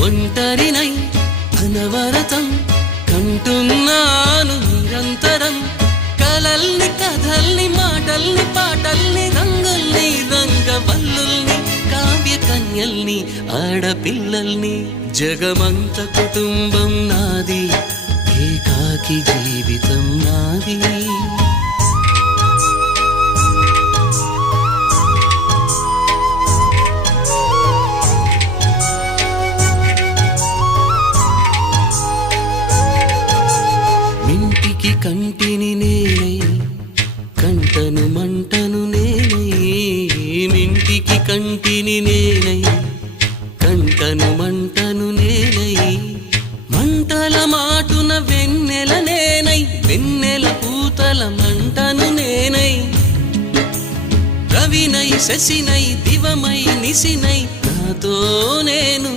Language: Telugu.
ఒంటరినై అనవరతం కంటున్నాను నిరంతరం కలల్ని కథల్ని మాటల్ని పాటల్ని రంగుల్ని రంగవల్లుల్ని కావ్య కన్యల్ని ఆడపిల్లల్ని జగమంత కుటుంబం నాది ఏకాకి జీవితం నాది ఇంటికి కంటిని నేనై కంటను మంటను నేనై ఇంటికి కంటిని నేనై కంటను మంటను నేనై మంటల మాటున వెన్నెల నేనై వెన్నెల పూతల మంటను నేనై రవినై శశినై దివమై నిశినై నాతో నేను